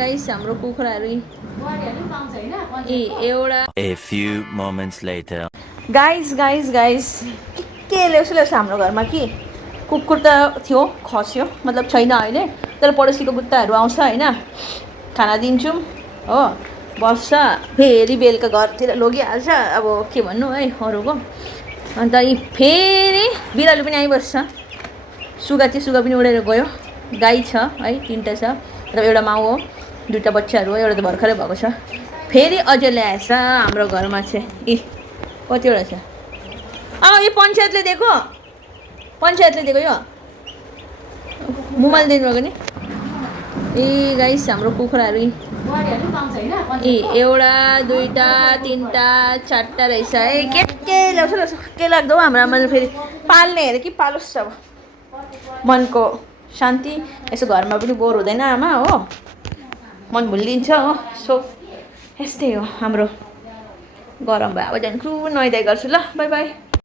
Guys हाम्रो कुखुराहरू एउटा A few moments later. Guys guys guys के ल्याउँछ हाम्रो घरमा कि कुकुर त थियो खस्यो मतलब छैन अहिले तर पडोसीको कुत्ताहरू आउँछ होइन खाना दिन्छौँ हो बस्छ फेरि बेलुका घरतिर लगिहाल्छ अब के भन्नु है अरूको अन्त यी फेरि बिरालो पनि आइबस्छ सुगा पनि उडेर गयो गाई छ है 3टा छ र एउटा माउ हो 2टा बच्चाहरू हो एउटा त भर्खरै भएको छ फेरि अझै ल्याएछ हाम्रो घरमा चाहिँ कतिवटा छ यो पञ्चायतले दिएको यो मोबाइल दिनुभएको नि गाइस हाम्रो कुखुराहरू एउटा 2टा 3टा 4टा रहेछ है के ल्याउँछ के लाग्दो हाम्रो आमाले फेरि पाल्ने हेरे कि पालोस् अब मनको शान्ति यसो घरमा पनि बोर हुँदैन आमा हो मन भुलिन्छ हो सो यस्तै हो हाम्रो गरम भयो अब जान्छु नुहाइधुवाइ गर्छु ल बाई बाई